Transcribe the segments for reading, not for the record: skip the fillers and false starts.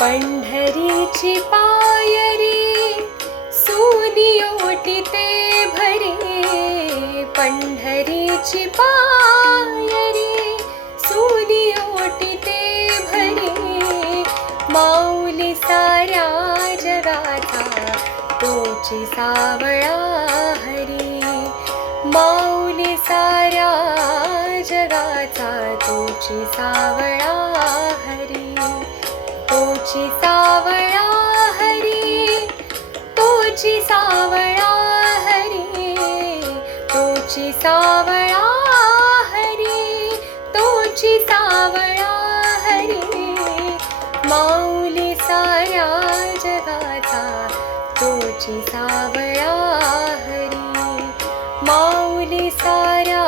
पंढरीची पायरी सूनी ओटीते भरी, पंढरीची पायरी सूनी ओटीते भरी, माऊली साऱ्या जगाचा तोची सावळा हरी, माऊली साऱ्या जगाचा तोची सावळा हरी, तोची सावळा हरी, तोची सावळा हरी, तोची सावळा हरी, तोची सावळा हरी, माऊली साऱ्या जगाचा तोची सावळा हरी, माऊली साऱ्या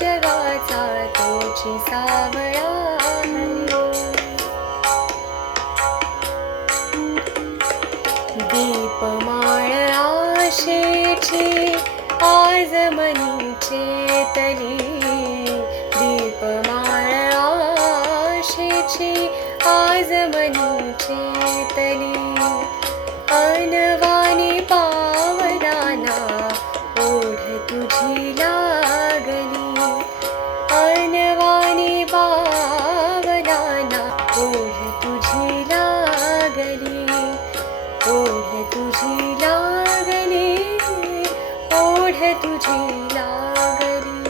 जगाचा तोची सावळा हरी. दीपमाळ आशेची आज मनी चेतली, दीपमाळ आशेची आज मनी चेतली, अनवानी पावलाना ओढ तुझी लागली, अनवानी पावलाना ओढ तुझी लागली, ओढ तुझी लागली, ओढ तुझी लागली.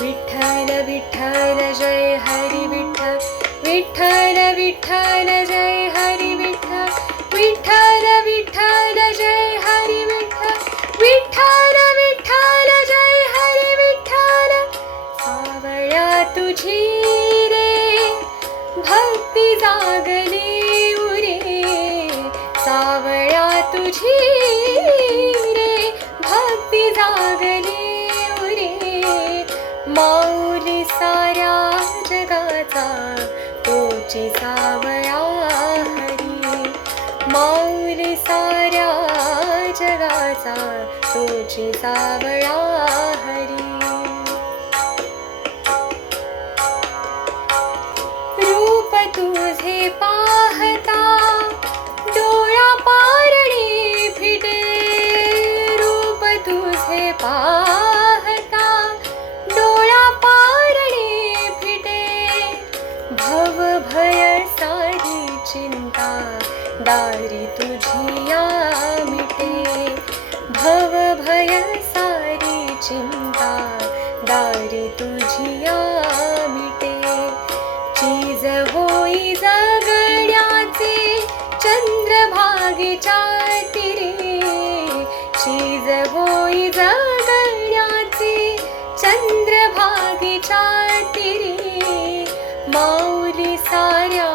विठ्ठल विठ्ठल जय हरी विठ्ठल, विठ्ठल विठ्ठल जय हरी विठ्ठल, विठ्ठल विठ्ठल जय हरी विठ्ठल, विठ्ठल विठ्ठल जय हरी विठ्ठल. सावळ्या तुझी रे भक्ती जागली उरे, सावळ्या तुझी रे भक्ती जागली उरे, माऊली साऱ्या जगाचा तोची सावळा हरी, माऊली साऱ्या जगाचा तोची सावळा हरी. रूप तुझे पाहता डोळा पारणी फिटे, रूप तुझे पाहता डोळा पारणी फिटे, भव भय सारी चिंता दारी तुझी या मिटे, भव भय सारी चिंता दारी तुझी या मिटे, चीज होई जगण्याचे चंद्रभागेच्या तीरे, चीज होई जगण्याचे चंद्रभागेच्या तीरे, माऊली साऱ्या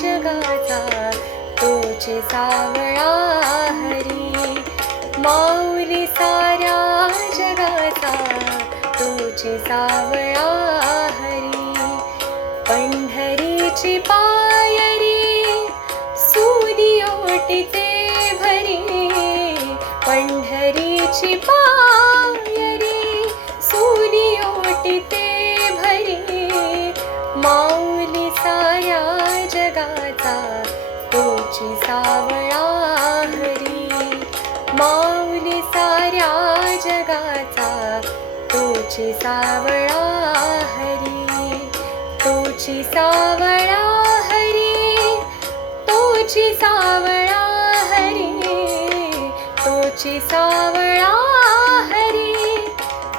जगाचा तोची सावळा हरी, माऊली साऱ्या जगाचा तोची सावळा हरी. पंढरीची पायरी सूनी ओटीते भरी, पंढरीची पायरी सूनी ओटीते भरी, माऊली साऱ्या जगाचा तोची सावळा हरी, माऊली साऱ्या जगाचा तोची सावळा हरी, तोची सावळा हरी, तोची सावळा हरी, तोची सावळा हरी,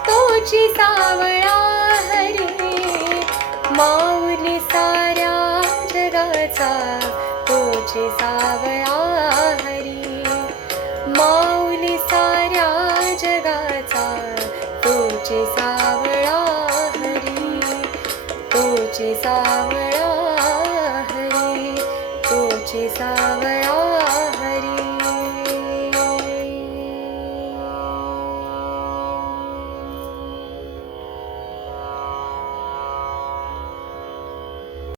तोची सावळा हरी, माऊली साऱ्या जगाचा तोची सावळा हरी, माऊली साऱ्या जगाचा तोची सावळा हरी, तोची सावळा हरी, तोची सावळा